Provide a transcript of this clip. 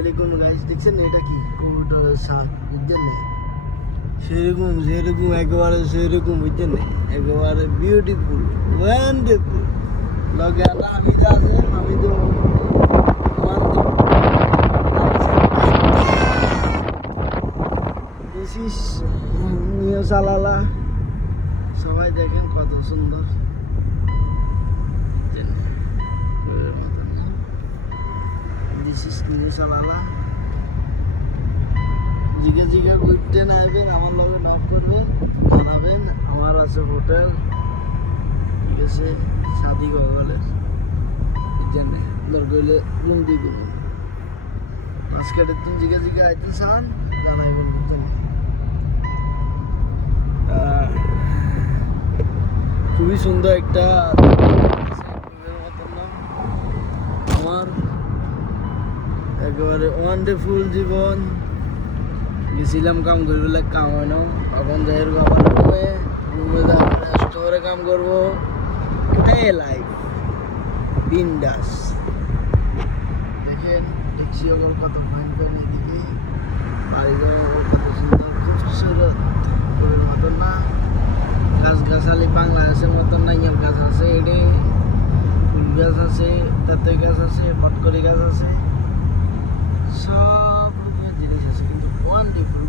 এরকম গাইস দেখছেন এটা কি শাক বুঝছেন না সেরকম যেরকম একেবারে সেরকম বুঝছেন না একেবারে বিউটিফুল ওয়ান্ডারফুল লগে আল্লাহ হামিদ আছে Hamid this is new Salalah সবাই দেখেন কত সুন্দর দিস ইজ নিউ সালালা জিগে জিগে ঘুরতে না আসবেন আমার লগে নক করবেন জানাবেন আমার আছে হোটেল ঠিক আছে শাদি গলে জানে দরকার হলে রুম দিয়ে দেবেন আজকের দিন জিগে জিগে আইতে চান জানাবেন বুঝলেন খুবই সুন্দর একটা আমার একেবারে ওয়ান্ডারফুল জীবন গেছিলাম কাম করবো কাম হয় না তখন যাই আবার রুমে স্টোরে কাম করবো এটাই লাইফ বিন্দাস দেখেন দেখছি ওগুলো কত ফাইন ফাইন এদিকে বাড়িঘর কত সুন্দর খুবসুরত ওদের মতন না গাছগাছালি বাংলাদেশের মতন না ইয়ার গাছ আছে এডে ফুল গাছ আছে তেঁতুল গাছ আছে পটকলি গাছ আছে সব রকমের জিনিস আছে কিন্তু ওয়ান্ডারফুল